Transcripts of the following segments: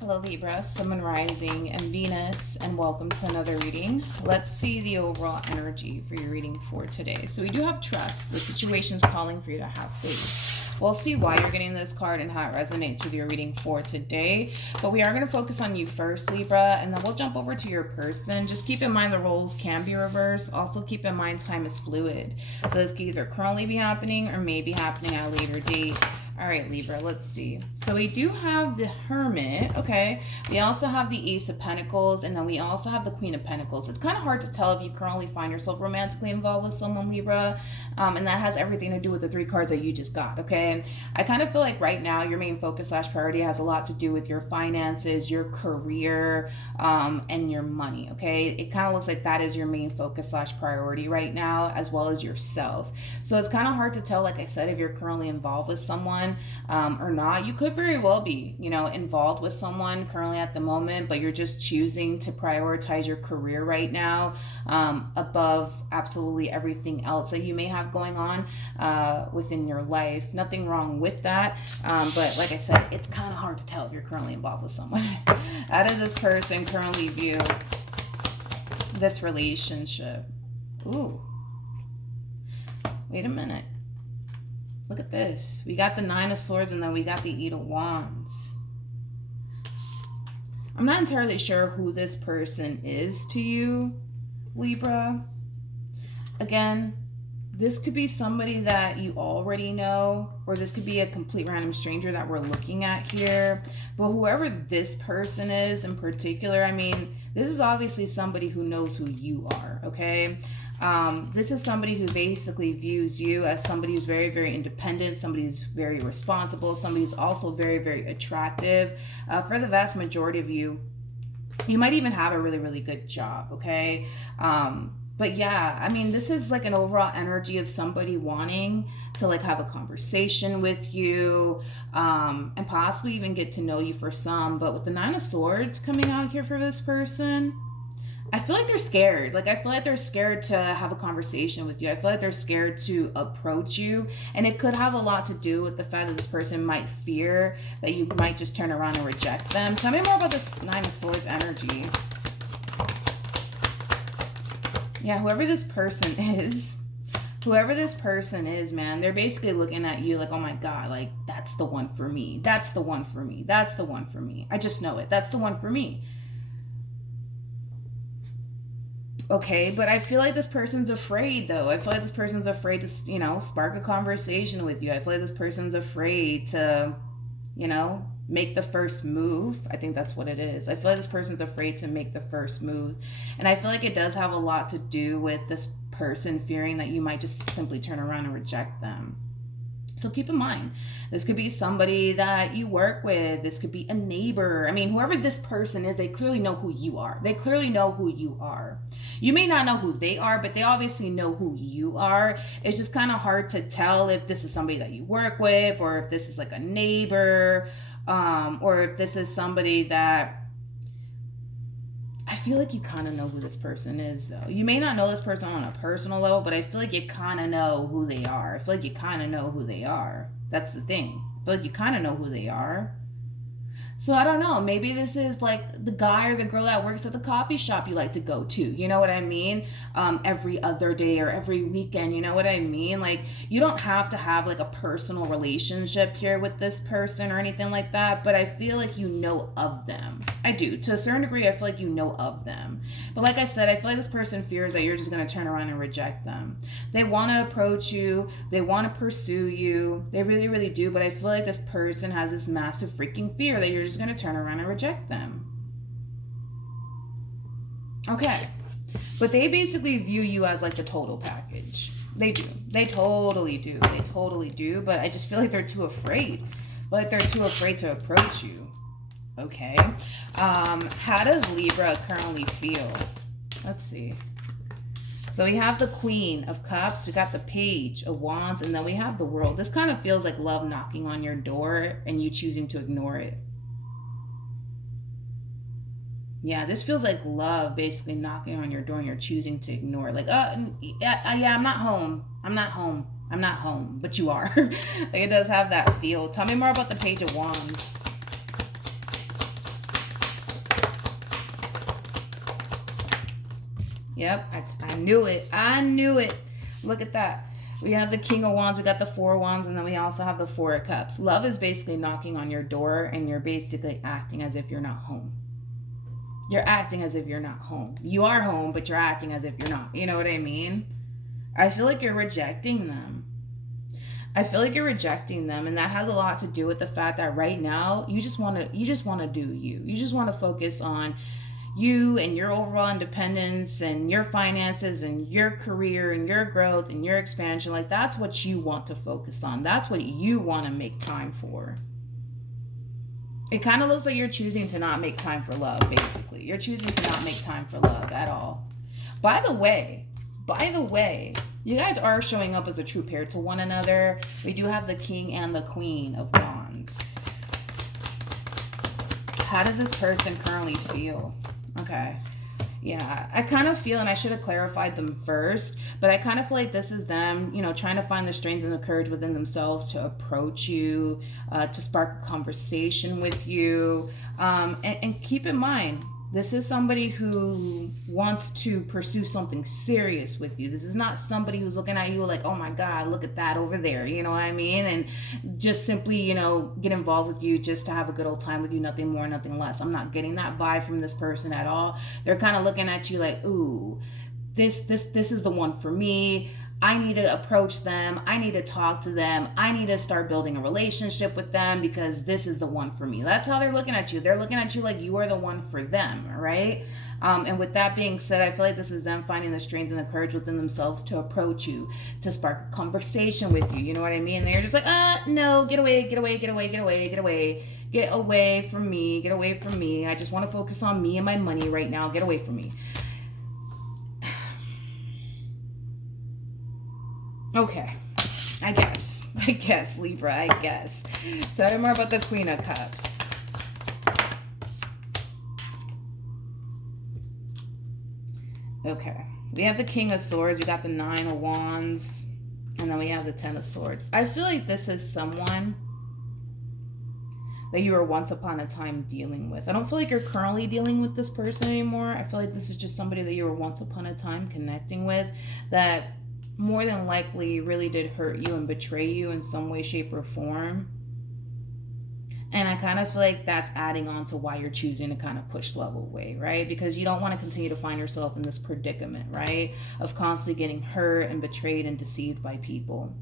Hello Libra, Sun, Moon, Rising, and Venus, and welcome to another reading. Let's see the overall energy for your reading for today. So we do have trust. The situation's calling for you to have faith. We'll see why you're getting this card and how it resonates with your reading for today. But we are going to focus on you first, Libra, and then we'll jump over to your person. Just keep in mind the roles can be reversed. Also keep in mind time is fluid. So this could either currently be happening or may be happening at a later date. All right, Libra, let's see. So we do have the Hermit, okay? We also have the Ace of Pentacles, and then we also have the Queen of Pentacles. It's kind of hard to tell if you currently find yourself romantically involved with someone, Libra, and that has everything to do with the three cards that you just got, okay? I kind of feel like right now your main focus / priority has a lot to do with your finances, your career, and your money, okay? It kind of looks like that is your main focus / priority right now, as well as yourself. So it's kind of hard to tell, like I said, if you're currently involved with someone or not. You could very well be, involved with someone currently at the moment, but you're just choosing to prioritize your career right now above absolutely everything else that you may have going on within your life. Nothing wrong with that, but like I said, it's kind of hard to tell if you're currently involved with someone. How does this person currently view this relationship? Ooh, wait a minute. Look at this. We got the Nine of Swords and then we got the Eight of Wands. I'm not entirely sure who this person is to you, Libra. Again, this could be somebody that you already know, or this could be a complete random stranger that we're looking at here. But whoever this person is in particular, I mean, this is obviously somebody who knows who you are, okay? This is somebody who basically views you as somebody who's very, very independent, somebody who's very responsible, somebody who's also very, very attractive. For the vast majority of you, you might even have a really, really good job, okay? But yeah, I mean, this is like an overall energy of somebody wanting to like have a conversation with you and possibly even get to know you for some. But with the Nine of Swords coming out here for this person, I feel like they're scared. Like, I feel like they're scared to have a conversation with you. I feel like they're scared to approach you. And it could have a lot to do with the fact that this person might fear that you might just turn around and reject them. Tell me more about this Nine of Swords energy. Yeah, whoever this person is, man, they're basically looking at you like, oh my God, like, that's the one for me. That's the one for me. That's the one for me. I just know it. That's the one for me. Okay, but I feel like this person's afraid, though. I feel like this person's afraid to, spark a conversation with you. I feel like this person's afraid to, make the first move. I think that's what it is. I feel like this person's afraid to make the first move. And I feel like it does have a lot to do with this person fearing that you might just simply turn around and reject them. So keep in mind, this could be somebody that you work with. This could be a neighbor. I mean, whoever this person is, they clearly know who you are. They clearly know who you are. You may not know who they are, but they obviously know who you are. It's just kind of hard to tell if this is somebody that you work with, or if this is like a neighbor, or if this is somebody that I feel like you kind of know who this person is, though. You may not know this person on a personal level, but I feel like you kind of know who they are. I feel like you kind of know who they are. That's the thing. I feel like you kind of know who they are. So I don't know, maybe this is like the guy or the girl that works at the coffee shop you like to go to, you know what I mean? Every other day or every weekend, you know what I mean? Like, you don't have to have like a personal relationship here with this person or anything like that, but I feel like you know of them. I do. To a certain degree, I feel like you know of them. But like I said, I feel like this person fears that you're just going to turn around and reject them. They want to approach you. They want to pursue you. They really, really do. But I feel like this person has this massive freaking fear that you're just going to turn around and reject them. Okay. But they basically view you as like the total package. They do. They totally do. They totally do. But I just feel like they're too afraid. Like they're too afraid to approach you. Okay. How does Libra currently feel? Let's see. So we have the Queen of Cups, we got the Page of Wands, and then we have the World. This kind of feels like love knocking on your door and you choosing to ignore it. Yeah, this feels like love basically knocking on your door and you're choosing to ignore it. Like, yeah, I'm not home. I'm not home, but you are. Like, it does have that feel. Tell me more about the Page of Wands. Yep, I knew it. I knew it. Look at that. We have the King of Wands, we got the Four of Wands, and then we also have the Four of Cups. Love is basically knocking on your door, and you're basically acting as if you're not home. You're acting as if you're not home. You are home, but you're acting as if you're not. You know what I mean? I feel like you're rejecting them. I feel like you're rejecting them, and that has a lot to do with the fact that right now you just want to do you. You just want to focus on you and your overall independence and your finances and your career and your growth and your expansion. Like, that's what you want to focus on. That's what you want to make time for. It kind of looks like you're choosing to not make time for love, basically. You're choosing to not make time for love at all. By the way, you guys are showing up as a true pair to one another. We do have the King and the Queen of Wands. How does this person currently feel? Okay. Yeah, I kind of feel, and I should have clarified them first, but I kind of feel like this is them, trying to find the strength and the courage within themselves to approach you, to spark a conversation with you. And keep in mind, this is somebody who wants to pursue something serious with you. This is not somebody who's looking at you like, oh my God, look at that over there. You know what I mean? And just simply, get involved with you just to have a good old time with you. Nothing more, nothing less. I'm not getting that vibe from this person at all. They're kind of looking at you like, ooh, this is the one for me. I need to approach them. I need to talk to them. I need to start building a relationship with them because this is the one for me. That's how they're looking at you. They're looking at you like you are the one for them, right? And with that being said, I feel like this is them finding the strength and the courage within themselves to approach you, to spark a conversation with you. You know what I mean? And they're just like, no, get away, get away, get away, get away, get away. Get away from me. Get away from me. I just want to focus on me and my money right now. Get away from me. Okay, I guess, Libra, I guess. Tell me more about the Queen of Cups. Okay, we have the King of Swords, we got the Nine of Wands, and then we have the Ten of Swords. I feel like this is someone that you were once upon a time dealing with. I don't feel like you're currently dealing with this person anymore. I feel like this is just somebody that you were once upon a time connecting with that more than likely really did hurt you and betray you in some way, shape, or form. And I kind of feel like that's adding on to why you're choosing to kind of push love away, right? Because you don't want to continue to find yourself in this predicament, right? Of constantly getting hurt and betrayed and deceived by people.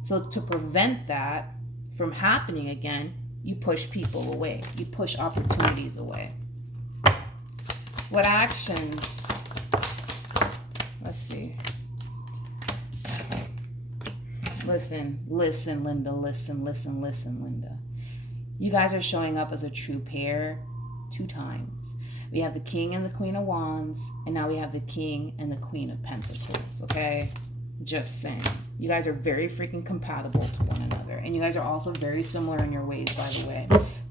So to prevent that from happening again, you push people away. You push opportunities away. What actions? Let's see. Listen, Linda, listen, Linda. You guys are showing up as a true pair 2 times. We have the King and the Queen of Wands, and now we have the King and the Queen of Pentacles, okay? Just saying. You guys are very freaking compatible to one another, and you guys are also very similar in your ways, by the way.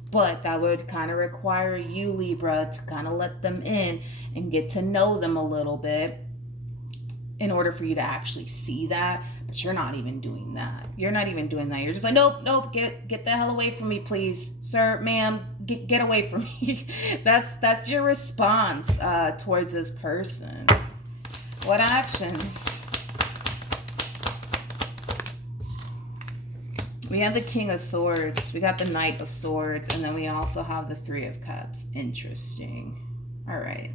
But that would kind of require you, Libra, to kind of let them in and get to know them a little bit in order for you to actually see that. But you're not even doing that. You're not even doing that. You're just like, nope, get the hell away from me, please. Sir, ma'am, get away from me. That's your response towards this person. What actions? We have the King of Swords. We got the Knight of Swords. And then we also have the Three of Cups. Interesting. All right.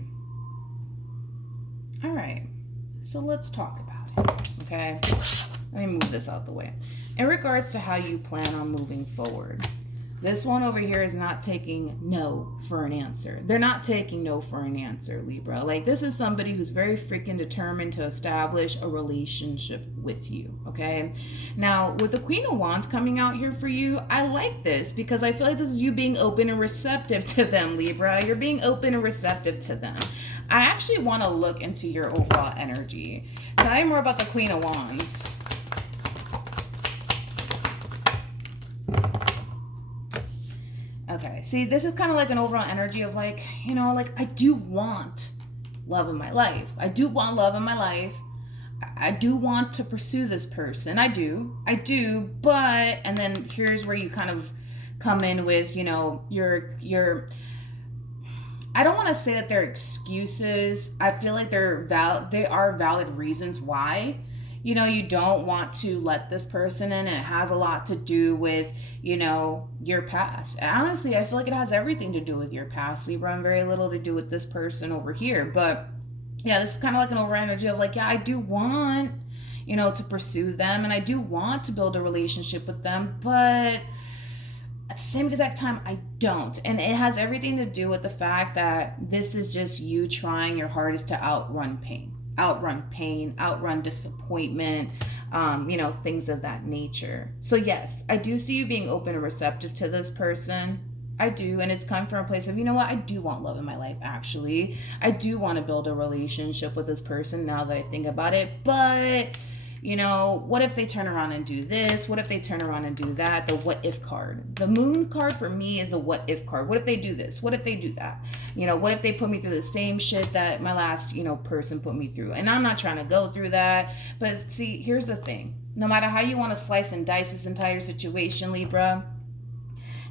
So let's talk about it, okay? Let me move this out the way. In regards to how you plan on moving forward, this one over here is not taking no for an answer. They're not taking no for an answer, Libra. Like, this is somebody who's very freaking determined to establish a relationship with you, okay? Now, with the Queen of Wands coming out here for you, I like this because I feel like this is you being open and receptive to them, Libra. You're being open and receptive to them. I actually want to look into your overall energy. Tell me more about the Queen of Wands. Okay, see, this is kind of like an overall energy of like, like I do want love in my life. I do want love in my life. I do want to pursue this person. I do, but, and then here's where you kind of come in with, your I don't want to say that they're excuses. I feel like they are valid reasons why, you don't want to let this person in, and it has a lot to do with, your past. And honestly, I feel like it has everything to do with your past, Libra, and very little to do with this person over here. But yeah, this is kind of like an over energy of like, yeah, I do want, to pursue them, and I do want to build a relationship with them, but at the same exact time, I don't. And it has everything to do with the fact that this is just you trying your hardest to outrun pain, outrun disappointment, things of that nature. So yes, I do see you being open and receptive to this person. I do, and it's coming from a place of, I do want love in my life, actually. I do want to build a relationship with this person now that I think about it, but what if they turn around and do this? What if they turn around and do that? The what if card. The moon card for me is a what if card. What if they do this? What if they do that? What if they put me through the same shit that my last, person put me through? And I'm not trying to go through that. But see, here's the thing. No matter how you want to slice and dice this entire situation, Libra,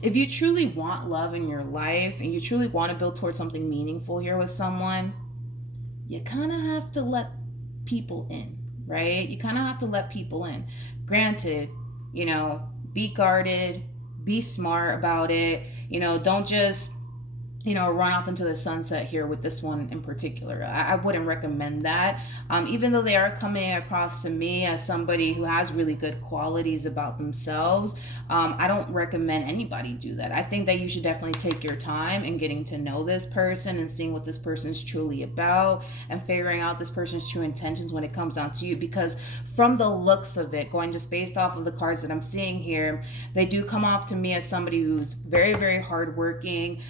if you truly want love in your life and you truly want to build towards something meaningful here with someone, you kind of have to let people in. Right? You kind of have to let people in. Granted, be guarded, be smart about it. Don't just, run off into the sunset here with this one in particular. I wouldn't recommend that. Even though they are coming across to me as somebody who has really good qualities about themselves, I don't recommend anybody do that. I think that you should definitely take your time in getting to know this person and seeing what this person is truly about and figuring out this person's true intentions when it comes down to you. Because from the looks of it, going just based off of the cards that I'm seeing here, they do come off to me as somebody who's very, very hardworking,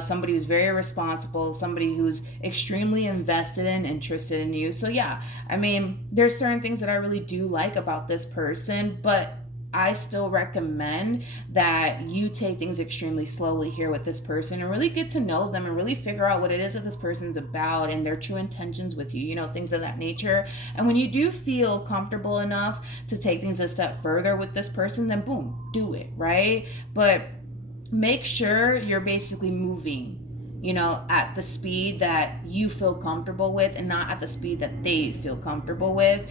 somebody who's very responsible, somebody who's extremely invested and interested in you. So yeah, I mean, there's certain things that I really do like about this person, but I still recommend that you take things extremely slowly here with this person and really get to know them and really figure out what it is that this person's about and their true intentions with you, things of that nature. And when you do feel comfortable enough to take things a step further with this person, then boom, do it, right? But make sure you're basically moving, at the speed that you feel comfortable with and not at the speed that they feel comfortable with,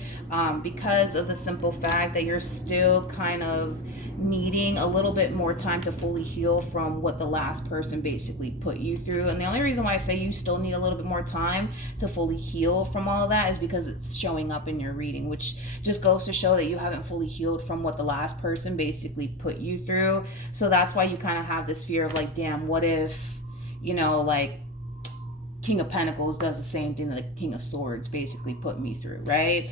because of the simple fact that you're still kind of needing a little bit more time to fully heal from what the last person basically put you through. And the only reason why I say you still need a little bit more time to fully heal from all of that is because it's showing up in your reading, which just goes to show that you haven't fully healed from what the last person basically put you through. So that's why you kind of have this fear of like, damn, what if, like King of Pentacles does the same thing that the King of Swords basically put me through, right?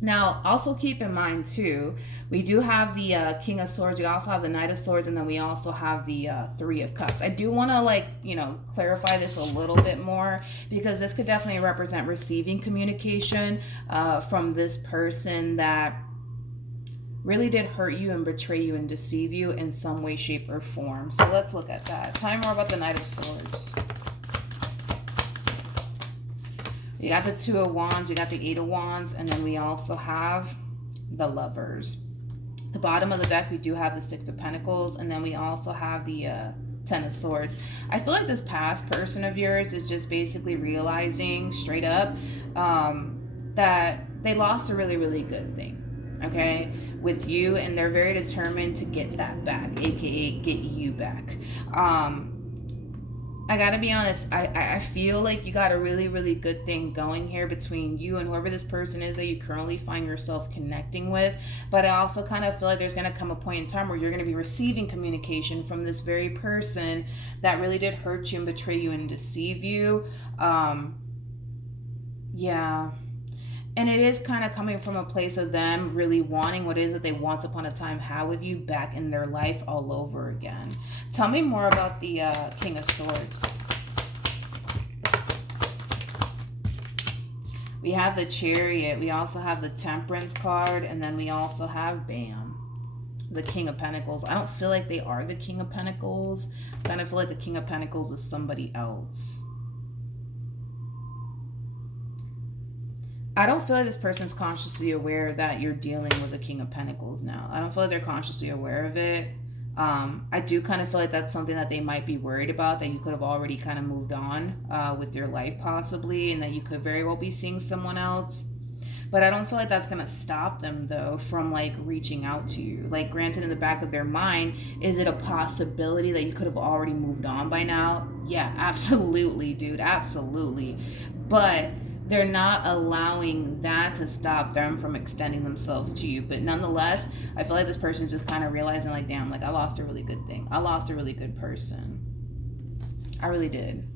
Now, also keep in mind, too, we do have the King of Swords. We also have the Knight of Swords. And then we also have the Three of Cups. I do want to, clarify this a little bit more because this could definitely represent receiving communication from this person that really did hurt you and betray you and deceive you in some way, shape, or form. So let's look at that. Tell me more about the Knight of Swords. We got the Two of Wands, we got the Eight of Wands, and then we also have the Lovers. The bottom of the deck, we do have the Six of Pentacles, and then we also have the Ten of Swords. I feel like this past person of yours is just basically realizing straight up that they lost a really, really good thing, okay, with you, and they're very determined to get that back, aka get you back. I gotta be honest, I feel like you got a really, really good thing going here between you and whoever this person is that you currently find yourself connecting with. But I also kind of feel like there's gonna come a point in time where you're gonna be receiving communication from this very person that really did hurt you and betray you and deceive you. Yeah. And it is kind of coming from a place of them really wanting what it is that they once upon a time had with you back in their life all over again. Tell me more about the King of Swords. We have the Chariot. We also have the Temperance card. And then we also have, bam, the King of Pentacles. I don't feel like they are the King of Pentacles. I kind of feel like the King of Pentacles is somebody else. I don't feel like this person's consciously aware that you're dealing with a King of Pentacles now. I don't feel like they're consciously aware of it. I do kind of feel like that's something that they might be worried about, that you could have already kind of moved on with your life possibly, and that you could very well be seeing someone else. But I don't feel like that's gonna stop them though from like reaching out to you. Like, granted, in the back of their mind, is it a possibility that you could have already moved on by now? Yeah, absolutely, dude, absolutely. But they're not allowing that to stop them from extending themselves to you. But nonetheless, I feel like this person's just kind of realizing, like, damn, like, I lost a really good thing. I lost a really good person. I really did.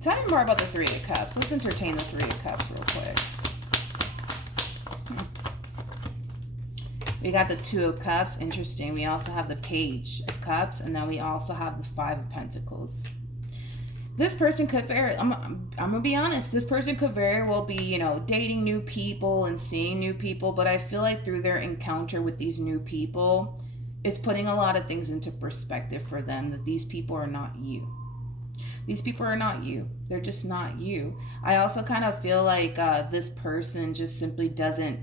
Tell me more about the Three of Cups. Let's entertain the Three of Cups real quick. We got the Two of Cups. Interesting. We also have the Page of Cups. And then we also have the Five of Pentacles. This person could very, I'm going to be honest, this person could very well be, you know, dating new people and seeing new people. But I feel like through their encounter with these new people, it's putting a lot of things into perspective for them, that these people are not you. These people are not you. They're just not you. I also kind of feel like this person just simply doesn't,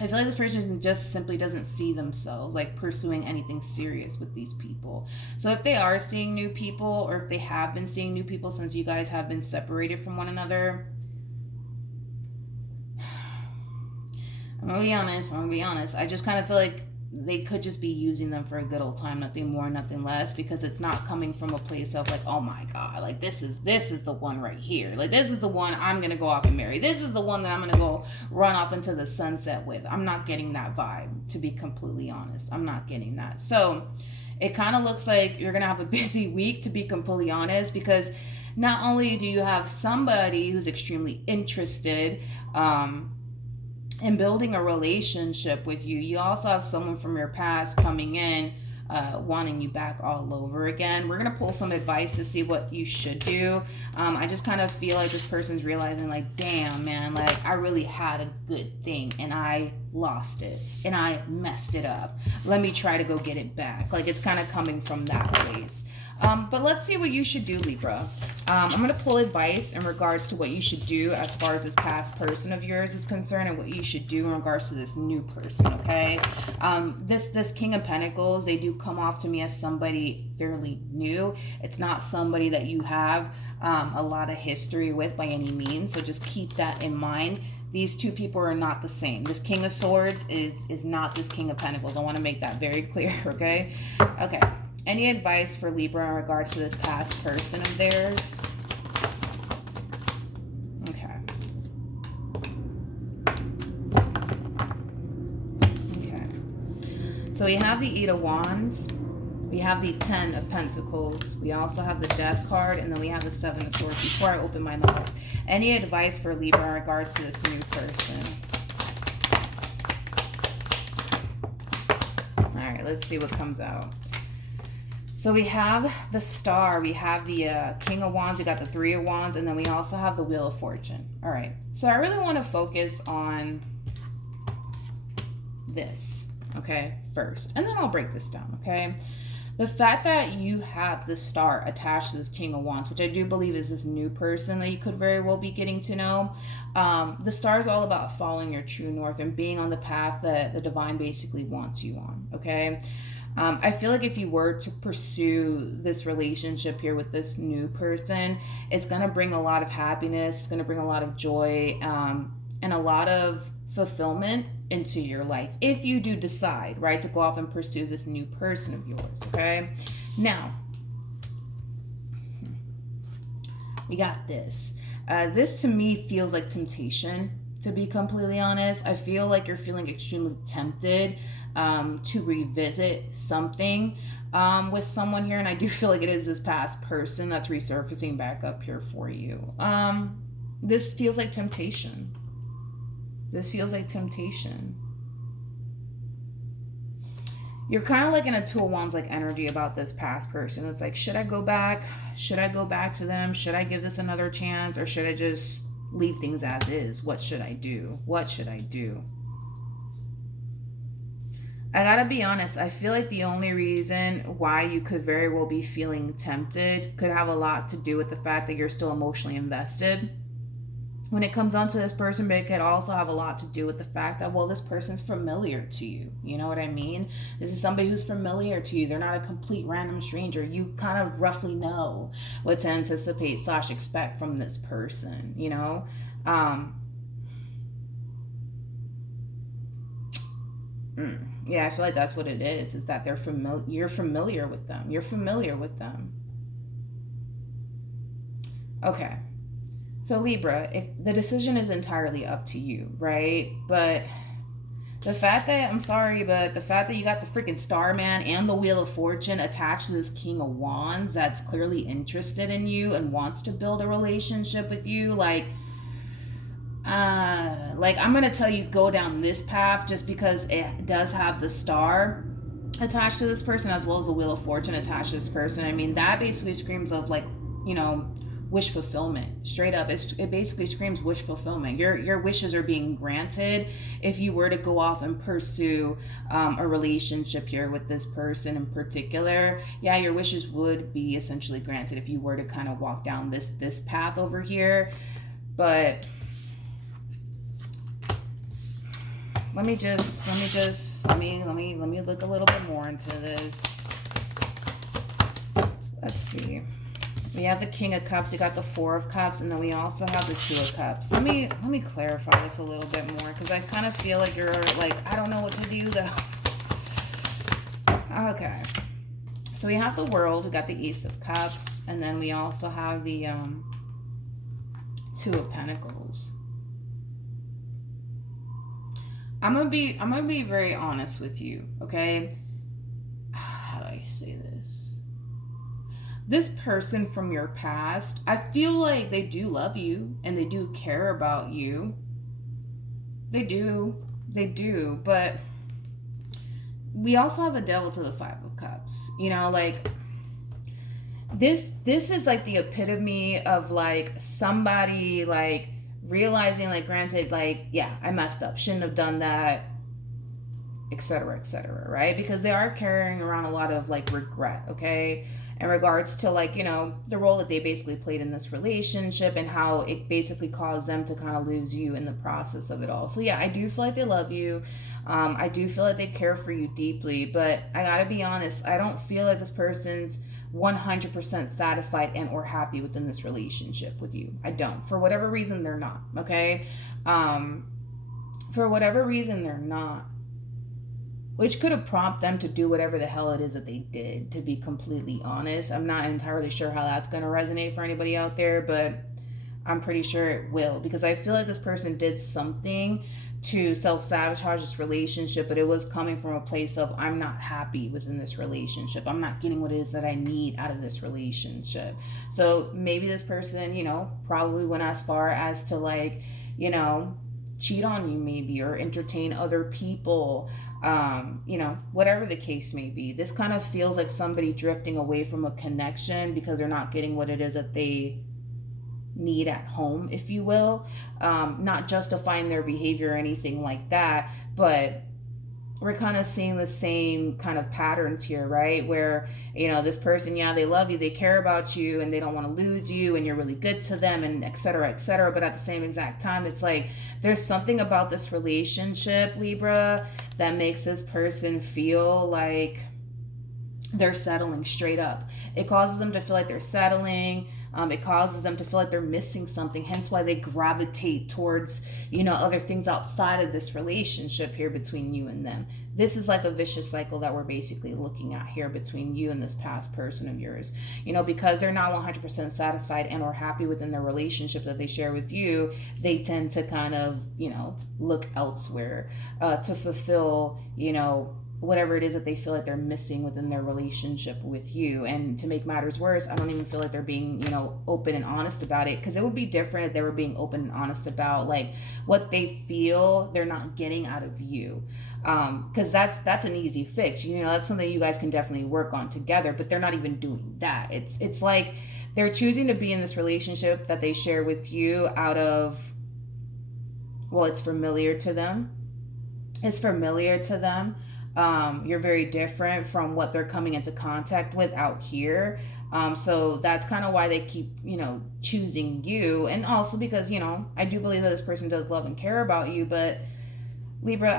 I feel like this person just simply doesn't see themselves like pursuing anything serious with these people. So if they are seeing new people, or if they have been seeing new people since you guys have been separated from one another, I'm gonna be honest. I just kind of feel like they could just be using them for a good old time, nothing more, nothing less, because it's not coming from a place of like, oh my God, like this is the one right here. Like, this is the one I'm going to go off and marry. This is the one that I'm going to go run off into the sunset with. I'm not getting that vibe, to be completely honest. I'm not getting that. So it kind of looks like you're going to have a busy week, to be completely honest, because not only do you have somebody who's extremely interested, and building a relationship with you, you also have someone from your past coming in, wanting you back all over again. We're going to pull some advice to see what you should do. I just kind of feel like this person's realizing, like, damn, man, like, I really had a good thing and I lost it and I messed it up. Let me try to go get it back. Like, it's kind of coming from that place. But let's see what you should do, Libra. I'm going to pull advice in regards to what you should do as far as this past person of yours is concerned, and what you should do in regards to this new person, okay? This King of Pentacles, they do come off to me as somebody fairly new. It's not somebody that you have a lot of history with by any means, so just keep that in mind. These two people are not the same. This King of Swords is not this King of Pentacles. I want to make that very clear, okay? Okay. Any advice for Libra in regards to this past person of theirs? Okay. Okay. So we have the Eight of Wands. We have the Ten of Pentacles. We also have the Death card. And then we have the Seven of Swords. Before I open my mouth, any advice for Libra in regards to this new person? All right, let's see what comes out. So we have the Star, we have the King of Wands, we got the Three of Wands, and then we also have the Wheel of Fortune. All right, so I really want to focus on this, okay, first. And then I'll break this down, okay? The fact that you have the Star attached to this King of Wands, which I do believe is this new person that you could very well be getting to know. The Star is all about following your true north and being on the path that the divine basically wants you on, okay? I feel like if you were to pursue this relationship here with this new person, it's going to bring a lot of happiness, it's going to bring a lot of joy, and a lot of fulfillment into your life, if you do decide, right, to go off and pursue this new person of yours, okay? Now, we got this. This to me feels like temptation, to be completely honest. I feel like you're feeling extremely tempted to revisit something with someone here, and I do feel like it is this past person that's resurfacing back up here for you. This feels like temptation. This feels like temptation. You're kind of like in a Two of Wands like energy about this past person. It's like, should I go back? Should I go back to them? Should I give this another chance? Or should I just leave things as is? What should I do? What should I do? I gotta be honest, I feel like the only reason why you could very well be feeling tempted could have a lot to do with the fact that you're still emotionally invested when it comes onto this person, but it could also have a lot to do with the fact that, well, this person's familiar to you. You know what I mean? This is somebody who's familiar to you. They're not a complete random stranger. You kind of roughly know what to anticipate / expect from this person, you know? Yeah, I feel like that's what it is that they're familiar. You're familiar with them. You're familiar with them. Okay. So Libra, the decision is entirely up to you, right? But the fact that, I'm sorry, but the fact that you got the freaking Starman and the Wheel of Fortune attached to this King of Wands that's clearly interested in you and wants to build a relationship with you, like I'm gonna tell you go down this path just because it does have the Star attached to this person as well as the Wheel of Fortune attached to this person. I mean, that basically screams of like, you know, wish fulfillment. Straight up, it basically screams wish fulfillment. Your wishes are being granted if you were to go off and pursue a relationship here with this person in particular. Yeah, your wishes would be essentially granted if you were to kind of walk down this path over here. But let me look a little bit more into this. Let's see. We have the King of Cups, you got the Four of Cups, and then we also have the Two of Cups. Let me clarify this a little bit more, because I kind of feel like you're like, I don't know what to do though. Okay. So we have the World, we got the Ace of Cups, and then we also have the Two of Pentacles. I'm gonna be very honest with you, okay? How do I say this? This person from your past, I feel like they do love you and they do care about you. They do, but we also have the Devil to the Five of Cups. You know, like this is like the epitome of like somebody like realizing, like, granted, like, yeah, I messed up, shouldn't have done that, etc., right? Because they are carrying around a lot of like regret, okay, in regards to like, you know, the role that they basically played in this relationship and how it basically caused them to kind of lose you in the process of it all. So yeah, I do feel like they love you. I do feel like they care for you deeply, but I gotta be honest, I don't feel like this person's 100% satisfied and or happy within this relationship with you. I don't. For whatever reason, they're not, okay? For whatever reason, they're not. Which could have prompted them to do whatever the hell it is that they did, to be completely honest. I'm not entirely sure how that's going to resonate for anybody out there, but I'm pretty sure it will, because I feel like this person did something to self-sabotage this relationship, but it was coming from a place of, I'm not happy within this relationship. I'm not getting what it is that I need out of this relationship. So maybe this person, you know, probably went as far as to like, you know, cheat on you maybe, or entertain other people, you know, whatever the case may be. This kind of feels like somebody drifting away from a connection because they're not getting what it is that they need at home, if you will. Not justifying their behavior or anything like that, but we're kind of seeing the same kind of patterns here, right? Where, you know, this person, yeah, they love you, they care about you, and they don't want to lose you, and you're really good to them, and et cetera, but at the same exact time, it's like there's something about this relationship, Libra, that makes this person feel like they're settling straight up. It causes them to feel like they're settling. It causes them to feel like they're missing something, hence why they gravitate towards, you know, other things outside of this relationship here between you and them. This is like a vicious cycle that we're basically looking at here between you and this past person of yours. You know, because they're not 100% satisfied and or happy within their relationship that they share with you, they tend to kind of, you know, look elsewhere to fulfill, you know, whatever it is that they feel like they're missing within their relationship with you. And to make matters worse, I don't even feel like they're being, you know, open and honest about it, because it would be different if they were being open and honest about like what they feel they're not getting out of you, because that's an easy fix, you know, that's something you guys can definitely work on together, but they're not even doing that. It's like they're choosing to be in this relationship that they share with you out of, well, it's familiar to them. You're very different from what they're coming into contact with out here. So that's kind of why they keep, choosing you. And also because, I do believe that this person does love and care about you. But Libra,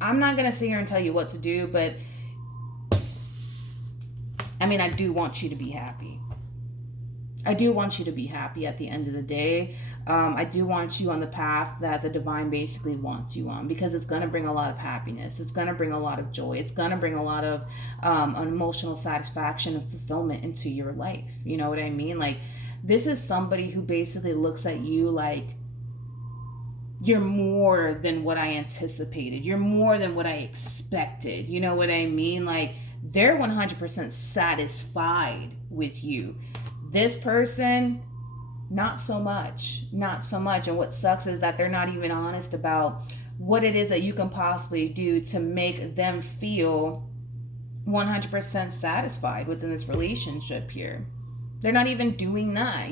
I'm not going to sit here and tell you what to do, but I mean, I do want you to be happy. I do want you to be happy at the end of the day. I do want you on the path that the divine basically wants you on, because it's going to bring a lot of happiness. It's going to bring a lot of joy. It's going to bring a lot of emotional satisfaction and fulfillment into your life. You know what I mean? Like, this is somebody who basically looks at you like, you're more than what I anticipated. You're more than what I expected. You know what I mean? Like, they're 100% satisfied with you. This person, not so much. And what sucks is that they're not even honest about what it is that you can possibly do to make them feel 100% satisfied within this relationship here. They're not even doing that,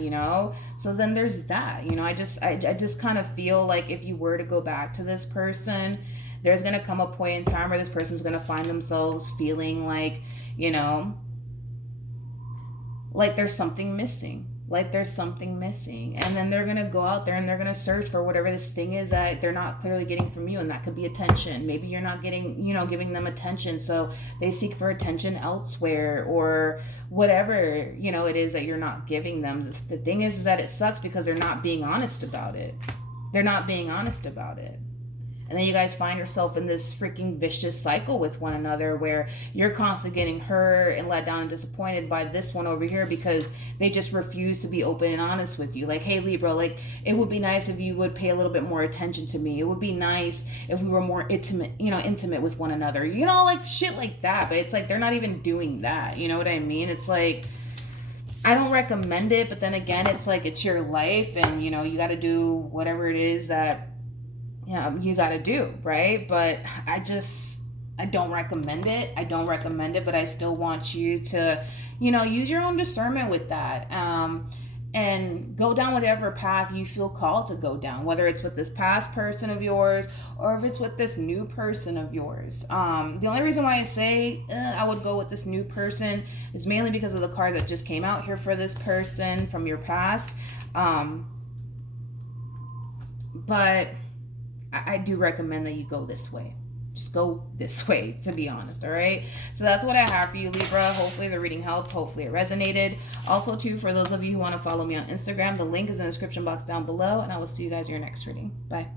So then there's that, I just kind of feel like if you were to go back to this person, there's going to come a point in time where this person's going to find themselves feeling like, like there's something missing. And then they're going to go out there and they're going to search for whatever this thing is that they're not clearly getting from you. And that could be attention. Maybe you're not getting, giving them attention. So they seek for attention elsewhere, or whatever, it is that you're not giving them. The thing is that it sucks because they're not being honest about it. And then you guys find yourself in this freaking vicious cycle with one another, where you're constantly getting hurt and let down and disappointed by this one over here because they just refuse to be open and honest with you. Like, hey, Libra, like, it would be nice if you would pay a little bit more attention to me. It would be nice if we were more intimate with one another. Like shit like that. But it's like they're not even doing that. You know what I mean? It's like, I don't recommend it, but then again, it's like, it's your life, and you got to do whatever it is that you got to do, right? But I don't recommend it, but I still want you to, use your own discernment with that, and go down whatever path you feel called to go down, whether it's with this past person of yours or if it's with this new person of yours. The only reason why I say I would go with this new person is mainly because of the cards that just came out here for this person from your past. But I do recommend that you go this way. Just go this way, to be honest, all right? So that's what I have for you, Libra. Hopefully the reading helped. Hopefully it resonated. Also, too, for those of you who want to follow me on Instagram, the link is in the description box down below, and I will see you guys in your next reading. Bye.